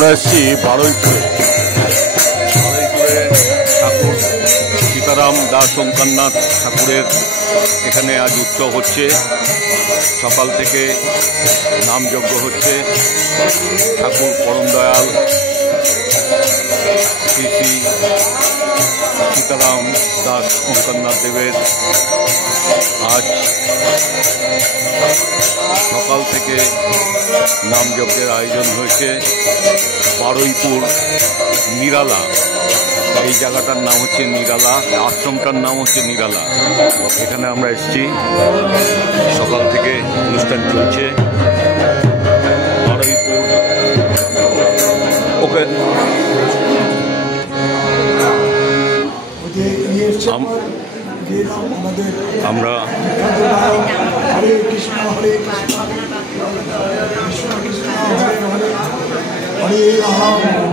আমরা এসেছি বারুইপুরে ঠাকুর সীতারাম দাস ওঙ্কারনাথ ঠাকুরের এখানে আজ উৎসব হচ্ছে। সকাল থেকে নামযজ্ঞ হচ্ছে। ঠাকুর পরম দয়াল শ্রী শ্রী সীতারাম দাস ওঙ্কারনাথ দেবের আজ সকাল থেকে নামযজ্ঞের আয়োজন হয়েছে। বারুইপুর নিরালা, এই জায়গাটার নাম হচ্ছে নিরালা, আশ্রমটার নাম হচ্ছে নিরালা। এখানে আমরা এসেছি, সকাল থেকে অনুষ্ঠান চলছে। বারুইপুর ওকে আমরা হরে কৃষ্ণ হরে কৃষ্ণ কৃষ্ণ কৃষ্ণ হরে হরে হরে রাম